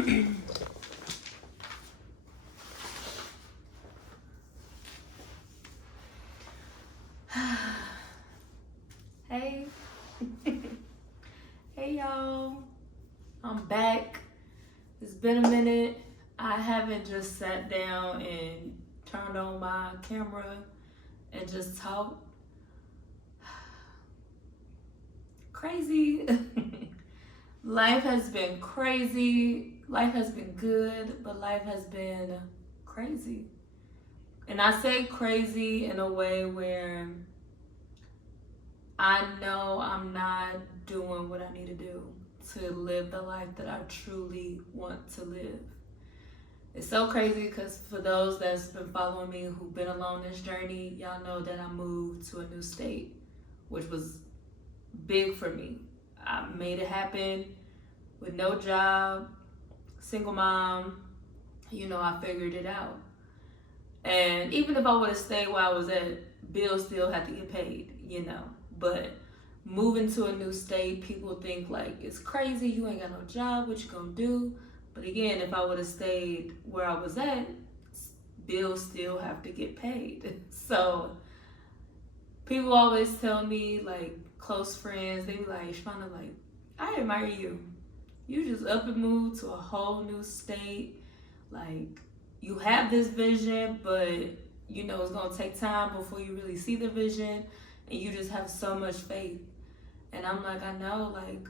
Hey. Hey y'all. I'm back. It's been a minute. I haven't just sat down and turned on my camera and just talked. Crazy. Life has been crazy. Life has been good, but life has been crazy. And I say crazy in a way where I know I'm not doing what I need to do to live the life that I truly want to live. It's so crazy because for those that's been following me who've been along this journey, y'all know that I moved to a new state, which was big for me. I made it happen with no job, single mom. I figured it out. And even if I would have stayed where I was at, bills still had to get paid. But moving to a new state, people think like it's crazy, you ain't got no job, what you gonna do? But again, if I would have stayed where I was at, bills still have to get paid. So people always tell me, like close friends, they be like, Shawna, like, I admire you. You just up and moved to a whole new state. Like, you have this vision, but it's gonna take time before you really see the vision, and you just have so much faith. And I'm like, I know, like,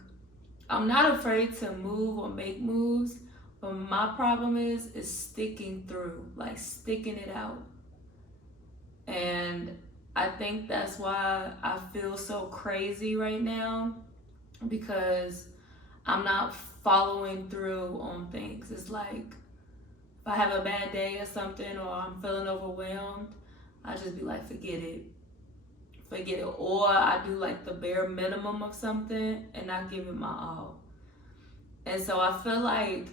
I'm not afraid to move or make moves, but my problem is sticking through, like sticking it out. And I think that's why I feel so crazy right now, because I'm not following through on things. It's like if I have a bad day or something, or I'm feeling overwhelmed, I just be like, forget it. Or I do like the bare minimum of something and I give it my all. And so I feel like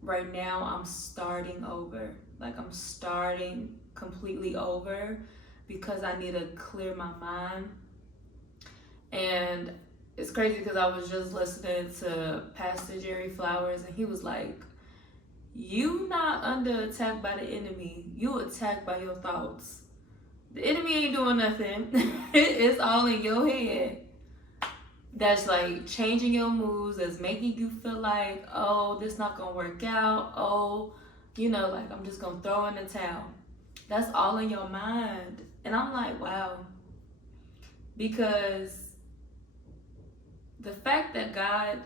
right now I'm starting over. Like I'm starting completely over because I need to clear my mind. And it's crazy because I was just listening to Pastor Jerry Flowers, and he was like, you not under attack by the enemy, you attacked by your thoughts. The enemy ain't doing nothing. It's all in your head. That's like changing your moves, that's making you feel like, oh, this not gonna work out. Oh, like I'm just gonna throw in the towel. That's all in your mind. And I'm like, wow. Because the fact that God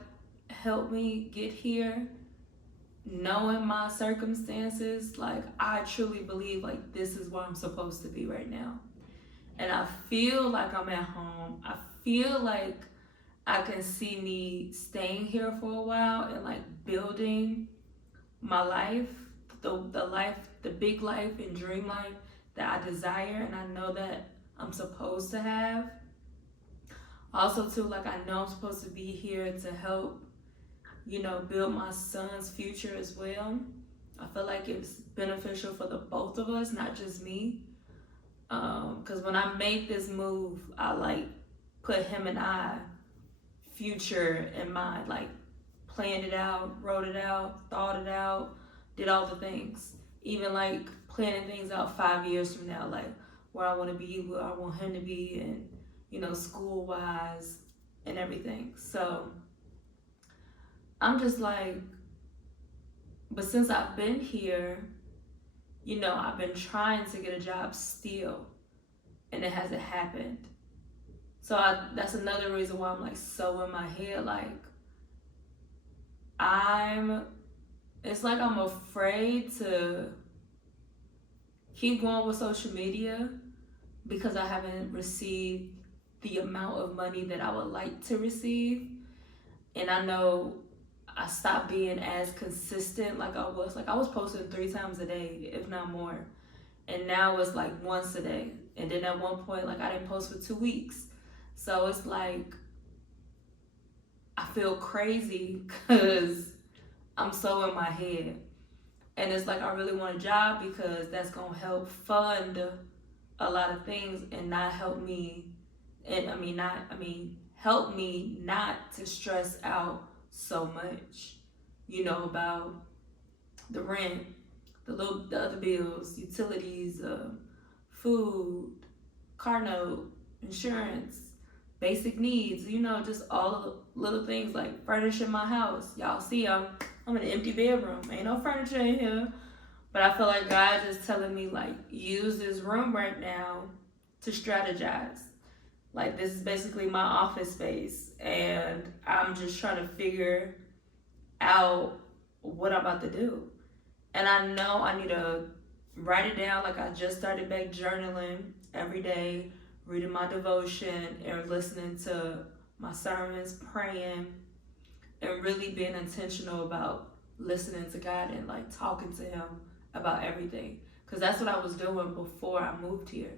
helped me get here, knowing my circumstances, like I truly believe like this is where I'm supposed to be right now. And I feel like I'm at home. I feel like I can see me staying here for a while and like building my life, the big life and dream life that I desire and I know that I'm supposed to have. Also too, like I know I'm supposed to be here to help build my son's future as well. I feel like it's beneficial for the both of us, not just me. Because when I made this move, I like put him and I future in mind, like planned it out, wrote it out, thought it out, did all the things. Even like planning things out 5 years from now, like where I want to be, where I want him to be, and school wise and everything. So I'm just like, but since I've been here, I've been trying to get a job still, and it hasn't happened. So that's another reason why I'm like so in my head, like it's like I'm afraid to keep going with social media because I haven't received the amount of money that I would like to receive. And I know I stopped being as consistent like I was. Like I was posting 3 times a day, if not more. And now it's like once a day. And then at one point, like I didn't post for 2 weeks. So it's like, I feel crazy because I'm so in my head. And it's like, I really want a job because that's going to help fund a lot of things and not help me. And help me not to stress out so much, about the rent, the other bills, utilities, food, car note, insurance, basic needs, just all of the little things like furnishing my house. Y'all see, I'm in an empty bedroom. Ain't no furniture in here. But I feel like God is telling me, like, use this room right now to strategize. Like, this is basically my office space, and I'm just trying to figure out what I'm about to do. And I know I need to write it down. Like, I just started back journaling every day, reading my devotion and listening to my sermons, praying, and really being intentional about listening to God and like talking to Him about everything. Because that's what I was doing before I moved here.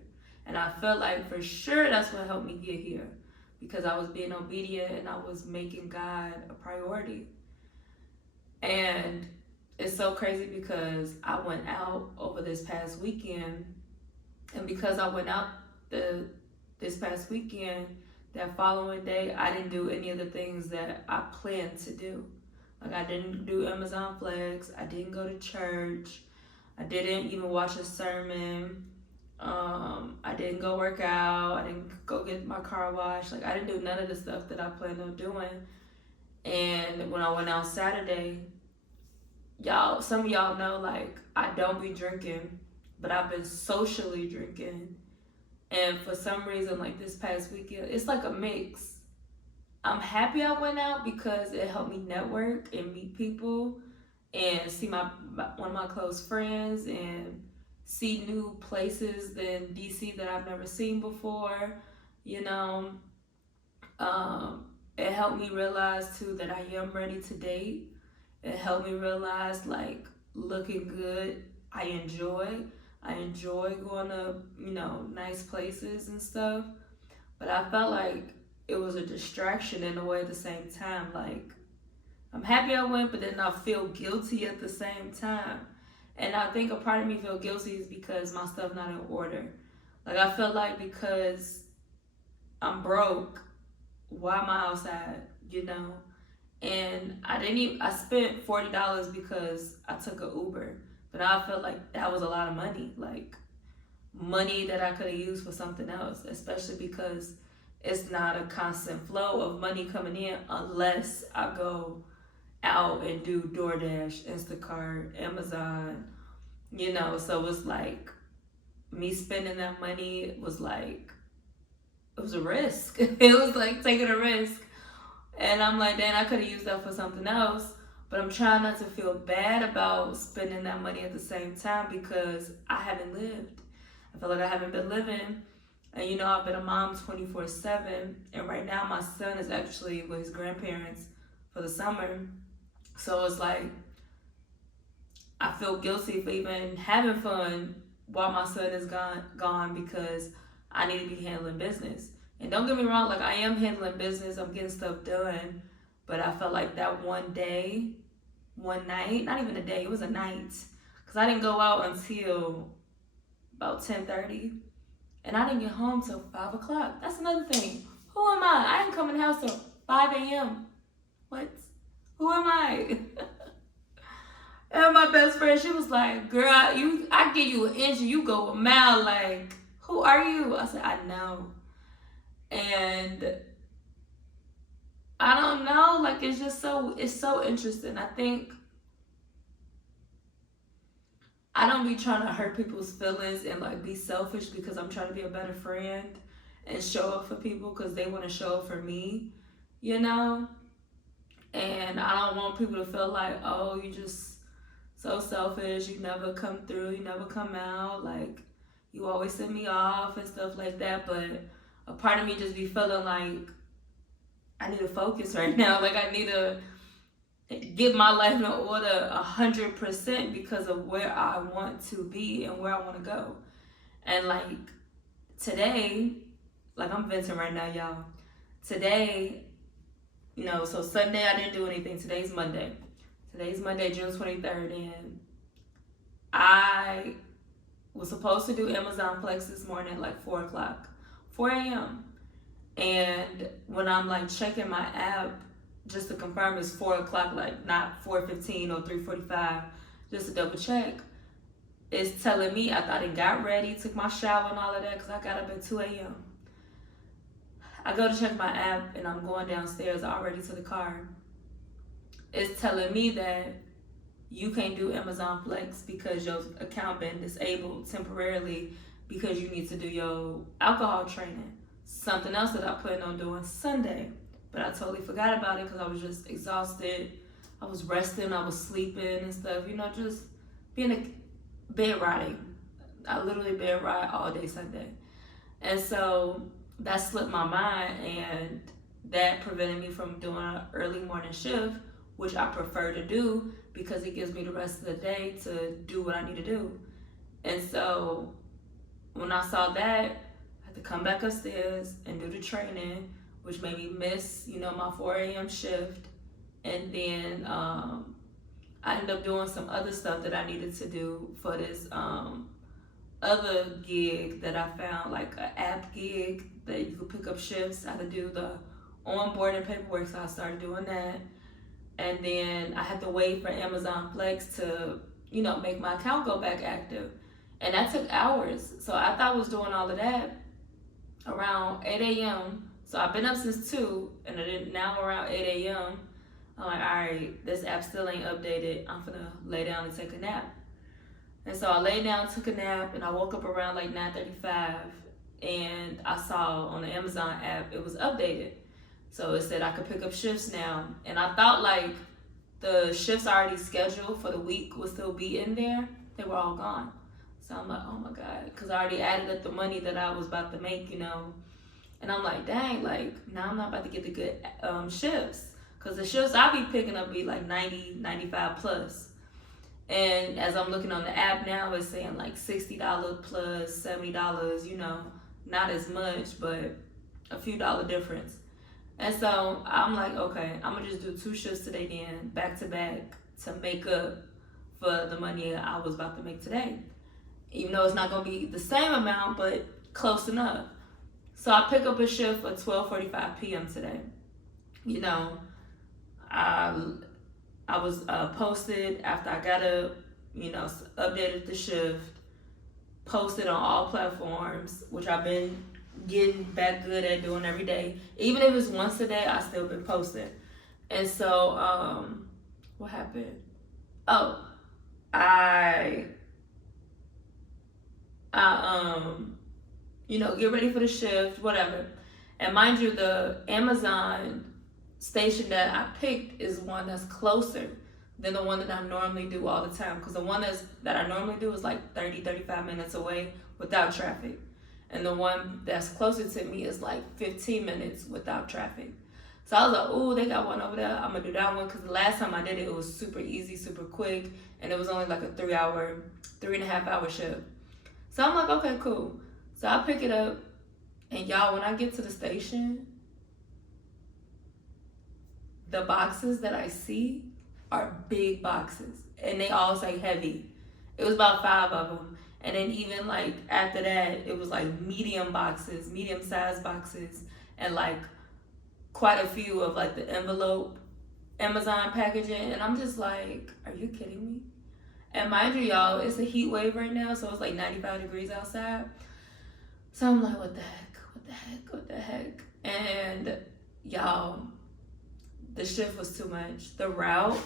And I felt like for sure that's what helped me get here, because I was being obedient and I was making God a priority. And it's so crazy because I went out over this past weekend, and because I went out this past weekend, that following day I didn't do any of the things that I planned to do. Like, I didn't do Amazon Flex, I didn't go to church, I didn't even watch a sermon, I didn't go work out, I didn't go get my car washed. Like, I didn't do none of the stuff that I planned on doing. And when I went out Saturday, some of y'all know, like, I don't be drinking, but I've been socially drinking. And for some reason, like this past weekend, it's like a mix. I'm happy I went out because it helped me network and meet people and see one of my close friends and see new places in DC that I've never seen before. It helped me realize too that I am ready to date. It helped me realize, like, looking good, I enjoy going to, nice places and stuff. But I felt like it was a distraction in a way at the same time. Like, I'm happy I went, but then I feel guilty at the same time. And I think a part of me feel guilty is because my stuff not in order. Like, I feel like because I'm broke, why am I outside, And I spent $40 because I took an Uber. But I felt like that was a lot of money. Like, money that I could have used for something else, especially because it's not a constant flow of money coming in unless I go out and do DoorDash, Instacart, Amazon, so it's like me spending that money was like, it was a risk. It was like taking a risk. And I'm like, Dan, I could have used that for something else. But I'm trying not to feel bad about spending that money at the same time because I haven't lived. I feel like I haven't been living. And I've been a mom 24/7. And right now my son is actually with his grandparents for the summer. So it's like, I feel guilty for even having fun while my son is gone because I need to be handling business. And don't get me wrong, like, I am handling business, I'm getting stuff done. But I felt like that one night, not even a day, it was a night. Because I didn't go out until about 10:30. And I didn't get home till 5 o'clock. That's another thing. Who am I? I didn't come in the house till 5 a.m. What? Who am I? And my best friend, she was like, girl, I give you an inch and you go a mile. Like, who are you? I said, I know. And I don't know, like, it's so interesting. I think I don't be trying to hurt people's feelings and like be selfish because I'm trying to be a better friend and show up for people because they want to show up for me, And I don't want people to feel like, oh, you just so selfish, you never come through, you never come out, like, you always send me off and stuff like that. But a part of me just be feeling like I need to focus right now. Like, I need to get my life in order 100% because of where I want to be and where I want to go. And like today, like, I'm venting right now, y'all. Today, so Sunday I didn't do anything. Today's Monday, June 23rd, and I was supposed to do Amazon Flex this morning at like 4 a.m. And when I'm like checking my app just to confirm it's 4 o'clock, like not 4:15 or 3:45, just to double check, it's telling me after I done got ready, took my shower and all of that, because I got up at 2 a.m. I go to check my app and I'm going downstairs already to the car. It's telling me that you can't do Amazon Flex because your account been disabled temporarily because you need to do your alcohol training. Something else that I planned on doing Sunday, but I totally forgot about it because I was just exhausted. I was resting, I was sleeping and stuff, just being a bed riding. I literally bed ride all day Sunday. And so that slipped my mind, and that prevented me from doing an early morning shift, which I prefer to do because it gives me the rest of the day to do what I need to do. And so when I saw that, I had to come back upstairs and do the training, which made me miss, my 4 a.m. shift. And then I ended up doing some other stuff that I needed to do for this other gig that I found, like an app gig that you could pick up shifts. I had to do the onboarding paperwork, so I started doing that. And then I had to wait for Amazon Flex to, make my account go back active. And that took hours. So after I was doing all of that, around 8 a.m., so I've been up since 2, and now around 8 a.m., I'm like, all right, this app still ain't updated. I'm gonna lay down and take a nap. And so I laid down, took a nap, and I woke up around like 9:35, and I saw on the Amazon app it was updated. So it said I could pick up shifts now. And I thought like the shifts already scheduled for the week would still be in there. They were all gone. So I'm like, oh my God, because I already added up the money that I was about to make, And I'm like, dang, like now I'm not about to get the good shifts. Because the shifts I be picking up be like 90, 95 plus. And as I'm looking on the app now, it's saying like $60 plus $70, not as much, but a few dollar difference. And so I'm like, okay, I'm gonna just do 2 shifts today then, back to back, to make up for the money I was about to make today. Even though it's not gonna be the same amount, but close enough. So I pick up a shift for 12:45 p.m. today. I was posted after I got up, updated the shift, posted on all platforms, which I've been getting back good at doing every day. Even if it's once a day, I still been posting. And so, what happened? Oh, I get ready for the shift, whatever. And mind you, the Amazon station that I picked is one that's closer than the one that I normally do all the time. Because the one that I normally do is like 30-35 minutes away without traffic. And the one that's closer to me is like 15 minutes without traffic. So I was like, ooh, they got one over there. I'm going to do that one. Because the last time I did it, it was super easy, super quick. And it was only like a 3.5 hour shift. So I'm like, okay, cool. So I pick it up. And y'all, when I get to the station, the boxes that I see are big boxes. And they all say heavy. It was about 5 of them. And then even like after that, it was like medium sized boxes, and like quite a few of like the envelope Amazon packaging. And I'm just like, are you kidding me? And mind you, y'all, it's a heat wave right now, so it's like 95 degrees outside. So I'm like, what the heck? And y'all, the shift was too much. The route.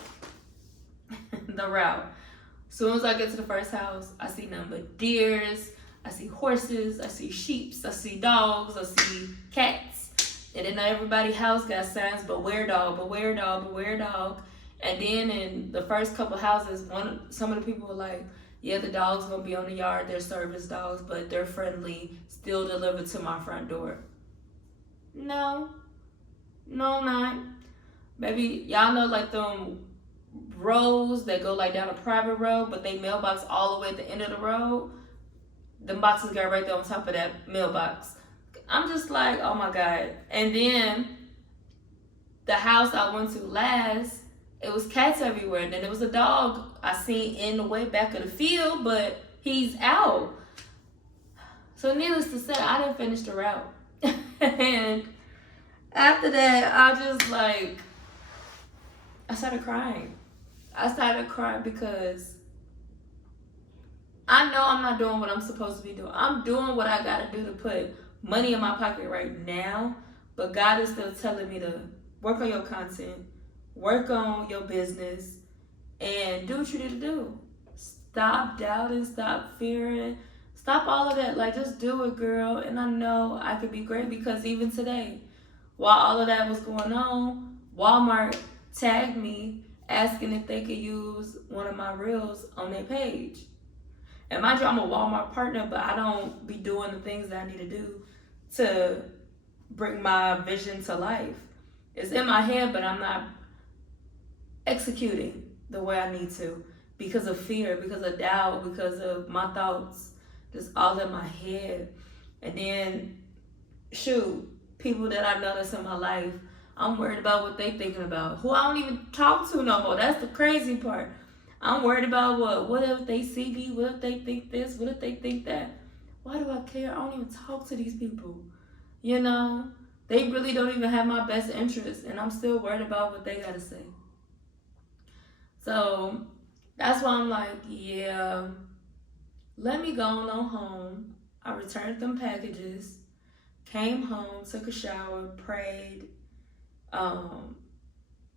As soon as I get to the first house, I see nothing but deers, I see horses, I see sheep, I see dogs, I see cats. And then everybody's house got signs, beware dog. And then in the first couple houses, some of the people were like, yeah, the dog's gonna be on the yard, they're service dogs, but they're friendly, still delivered to my front door. No, not. Baby, y'all know like them roads that go like down a private road, but they mailbox all the way at the end of the road. Them boxes got right there on top of that mailbox. I'm just like, oh my God. And then the house I went to last, it was cats everywhere. And then there was a dog I seen in the way back of the field, but he's out. So needless to say, I didn't finish the route. And after that, I started crying. Because I know I'm not doing what I'm supposed to be doing. I'm doing what I gotta do to put money in my pocket right now, but God is still telling me to work on your content, work on your business, and do what you need to do. Stop doubting, stop fearing, stop all of that. Like, just do it, girl. And I know I could be great because even today, while all of that was going on, Walmart tagged me asking if they could use one of my reels on their page. And mind you, I'm a Walmart partner, but I don't be doing the things that I need to do to bring my vision to life. It's in my head, but I'm not executing the way I need to because of fear, because of doubt, because of my thoughts, just all in my head. And then, shoot, people that I know that's in my life, I'm worried about what they thinking about, who I don't even talk to no more. That's the crazy part. I'm worried about what if they see me, what if they think this, what if they think that. Why do I care? I don't even talk to these people. You know, they really don't even have my best interest, and I'm still worried about what they gotta say. So that's why I'm like, yeah, let me go on home. I returned them packages, came home, took a shower, prayed,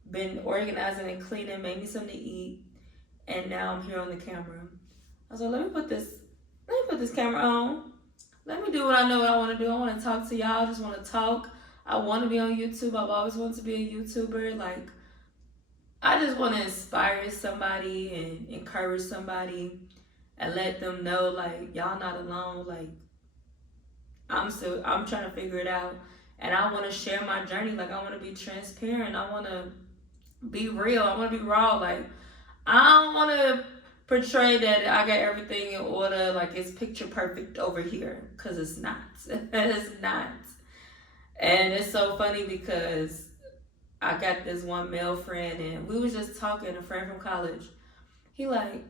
been organizing and cleaning, made me something to eat, and now I'm here on the camera. I was like, let me put this camera on. Let me do what I know what I want to do. I want to talk to y'all. I just want to talk. I want to be on YouTube. I've always wanted to be a YouTuber. Like, I just want to inspire somebody and encourage somebody and let them know, like, y'all not alone. Like, I'm trying to figure it out. And I want to share my journey. Like, I want to be transparent. I want to be real. I want to be raw. Like, I don't want to portray that I got everything in order, like it's picture perfect over here, because it's not. It's not. And it's so funny because I got this one male friend and we was just talking, a friend from college. He like,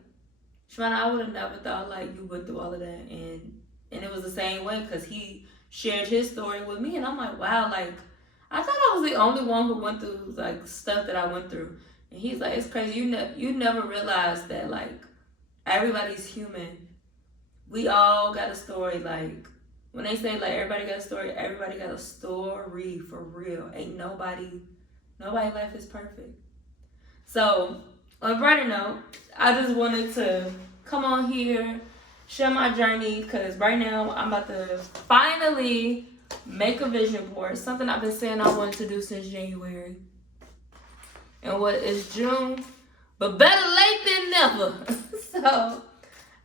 Shivana, I would have never thought like you went through all of that. And it was the same way because he shared his story with me and I'm like, wow, like I thought I was the only one who went through like stuff that I went through. And he's like, it's crazy. You never realize that like everybody's human. We all got a story. Like when they say like everybody got a story, everybody got a story for real. Ain't nobody life is perfect. So on a brighter note, I just wanted to come on here, share my journey, because right now I'm about to finally make a vision board. Something I've been saying I wanted to do since January. And what is June? But better late than never. So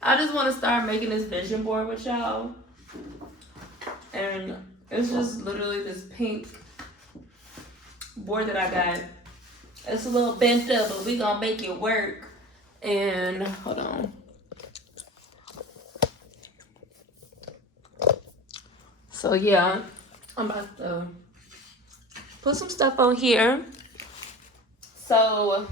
I just want to start making this vision board with y'all. And it's just literally this pink board that I got. It's a little bent up, but we gonna make it work. And hold on. So yeah, I'm about to put some stuff on here. So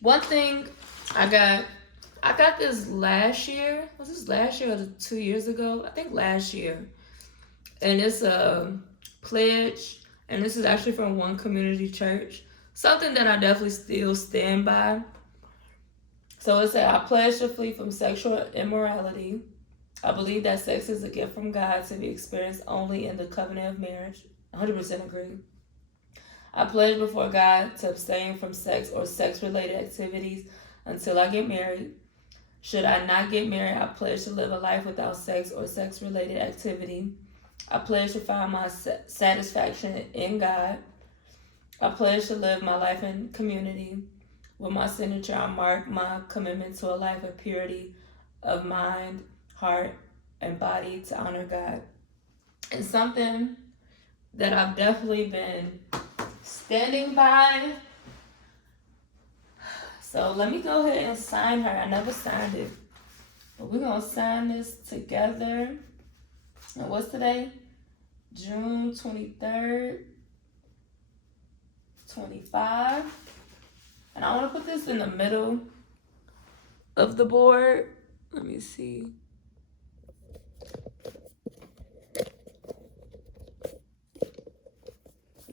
one thing I got this last year. Was this last year or 2 years ago? I think last year. And it's a pledge, and this is actually from one community church. Something that I definitely still stand by. So it said, I pledge to flee from sexual immorality. I believe that sex is a gift from God to be experienced only in the covenant of marriage. 100% agree. I pledge before God to abstain from sex or sex-related activities until I get married. Should I not get married, I pledge to live a life without sex or sex-related activity. I pledge to find my satisfaction in God. I pledge to live my life in community. With my signature, I mark my commitment to a life of purity of mind, heart, and body to honor God. And something that I've definitely been standing by. So let me go ahead and sign her. I never signed it. But we're going to sign this together. And what's today? June 23rd, 25. And I want to put this in the middle of the board. Let me see.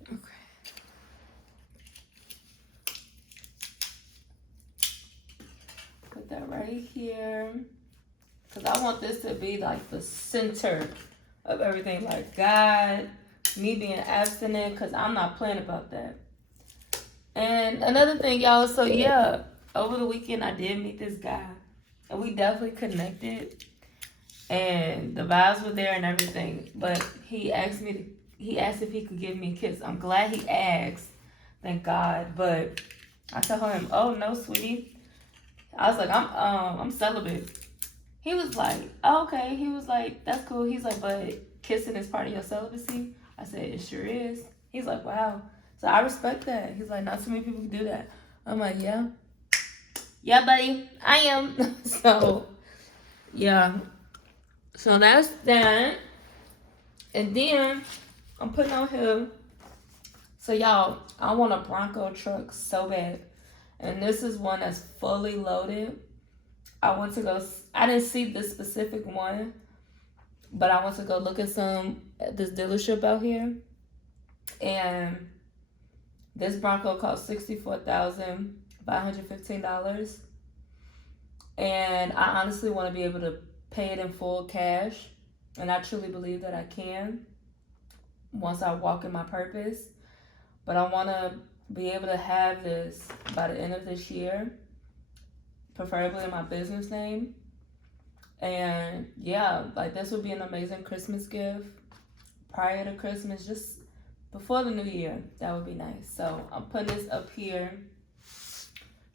Okay. Put that right here. Because I want this to be like the center of everything. Like God, me being abstinent, because I'm not playing about that. And another thing, y'all, so yeah, over the weekend I did meet this guy. And we definitely connected. And the vibes were there and everything. But he asked if he could give me a kiss. I'm glad he asked. Thank God. But I told him, oh no, sweetie. I was like, I'm celibate. He was like, oh, okay. He was like, that's cool. He's like, but kissing is part of your celibacy? I said, it sure is. He's like, wow. So I respect that. He's like, not too many people can do that. I'm like, yeah. Yeah, buddy. I am. So, yeah. So that's that. And then I'm putting on him. So y'all, I want a Bronco truck so bad. And this is one that's fully loaded. I didn't see this specific one, but I went to go look at some at this dealership out here. And this Bronco cost $64,515. And I honestly want to be able to pay it in full cash. And I truly believe that I can once I walk in my purpose. But I want to be able to have this by the end of this year, preferably in my business name. And yeah, like this would be an amazing Christmas gift prior to Christmas, just before the new year. That would be nice. So I'm putting this up here.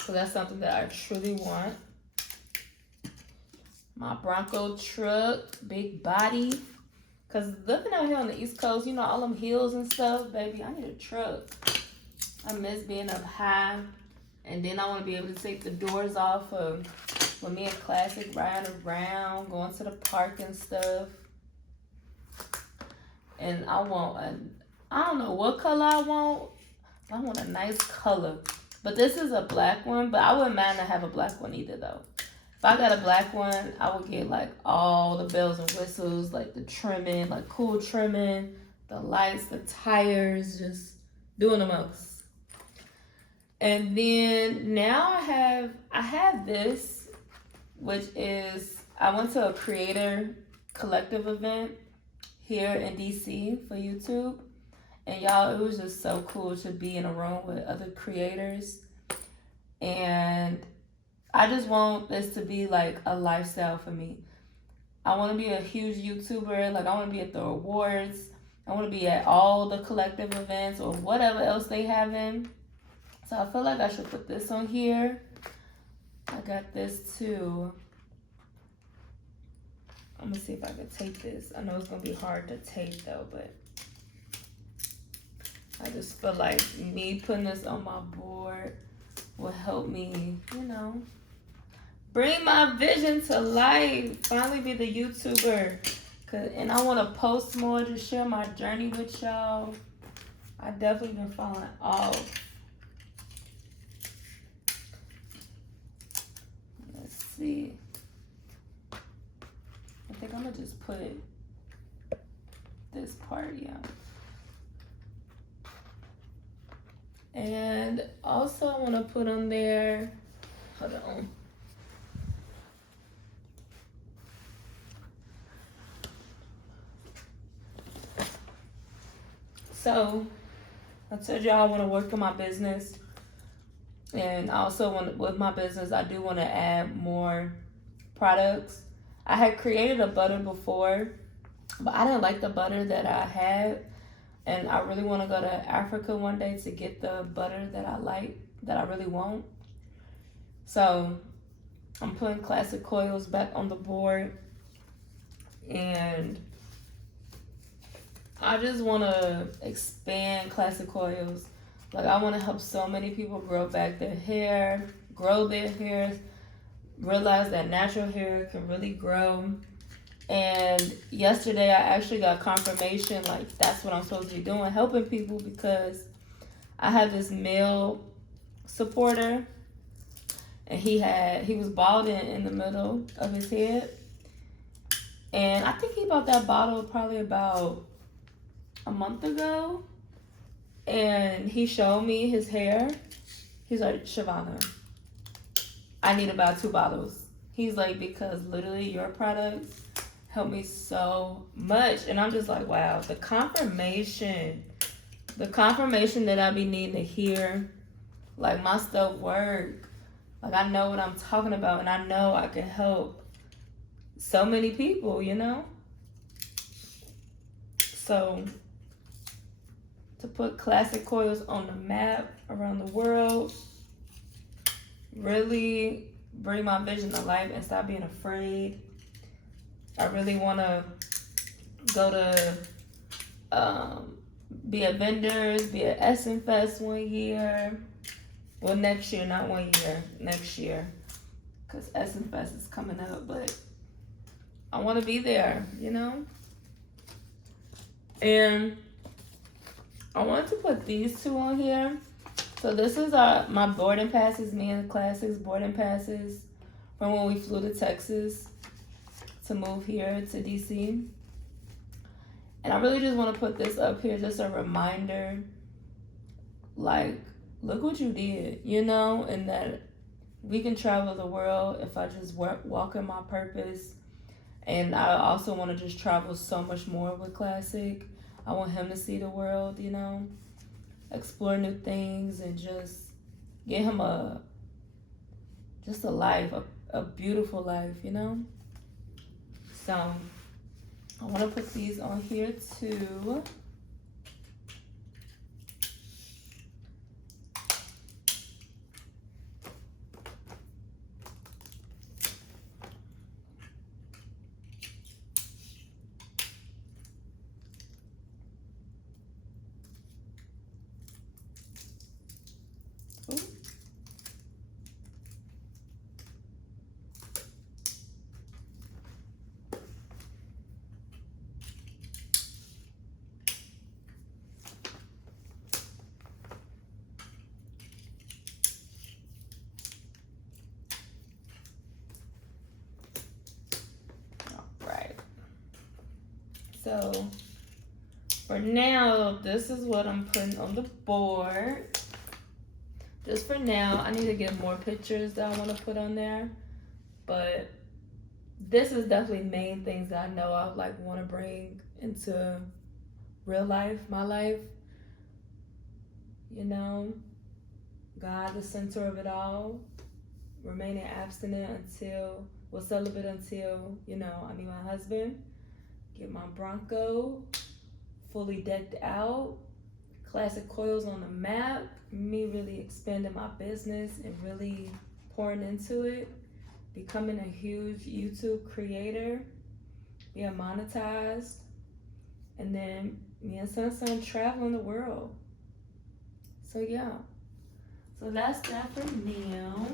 So that's something that I truly want. My Bronco truck, big body. Because living out here on the East Coast, you know, all them hills and stuff, baby, I need a truck. I miss being up high. And then I want to be able to take the doors off of when me and Classic riding around, going to the park and stuff. And I don't know what color I want. I want a nice color. But this is a black one, but I wouldn't mind to have a black one either though. If I got a black one, I would get like all the bells and whistles, like the trimming, like cool trimming, the lights, the tires, just doing the most. And then now I have this, which is, I went to a creator collective event here in DC for YouTube. And y'all, it was just so cool to be in a room with other creators. And I just want this to be like a lifestyle for me. I want to be a huge YouTuber. Like I want to be at the awards. I want to be at all the collective events or whatever else they have in. So I feel like I should put this on here. I got this too. I'm going to see if I can tape this. I know it's going to be hard to tape though, but I just feel like me putting this on my board will help me, you know, bring my vision to life. Finally be the YouTuber. And I want to post more to share my journey with y'all. I definitely been falling off. Let's see. I think I'm going to just put this part, yeah. And also I want to put on there, hold on. So I told y'all I want to work on my business. And also with my business, I do want to add more products. I had created a butter before, but I didn't like the butter that I had. And I really want to go to Africa one day to get the butter that I like, that I really want. So I'm putting Classic Coils back on the board. And I just want to expand Classic Coils. Like I want to help so many people grow back their hair, grow their hair, realize that natural hair can really grow. And yesterday I actually got confirmation, like that's what I'm supposed to be doing, helping people, because I have this male supporter and he was balding in the middle of his head. And I think he bought that bottle probably about a month ago. And he showed me his hair. He's like, Shavana, I need about 2 bottles. He's like, because literally your products helped me so much. And I'm just like, wow, the confirmation that I be needing to hear, like my stuff work. Like I know what I'm talking about, and I know I can help so many people, you know? So to put classic coils on the map around the world, really bring my vision to life and stop being afraid. I really want to go to be at vendors, be at Essen Fest 1 year. Well, next year, not 1 year, next year. Because Essen Fest is coming up, but I want to be there, you know? And I wanted to put these two on here. So this is my boarding passes, me and the Classics boarding passes from when we flew to Texas to move here to DC. And I really just want to put this up here, just a reminder, like, look what you did, you know, and that we can travel the world if I just walk in my purpose. And I also want to just travel so much more with Classic. I want him to see the world, you know, explore new things, and just get him a life, a beautiful life, you know. So I want to put these on here too. Ooh. So for now, this is what I'm putting on the board. Just for now, I need to get more pictures that I want to put on there. But this is definitely main things that I know I like want to bring into real life, my life. You know, God, the center of it all. Remaining abstinent celibate until, you know, I meet my husband. Get my Bronco fully decked out. Classic coils on the map. Me really expanding my business and really pouring into it. Becoming a huge YouTube creator. Being monetized. And then me and Sun traveling the world. So yeah. So that's that for now.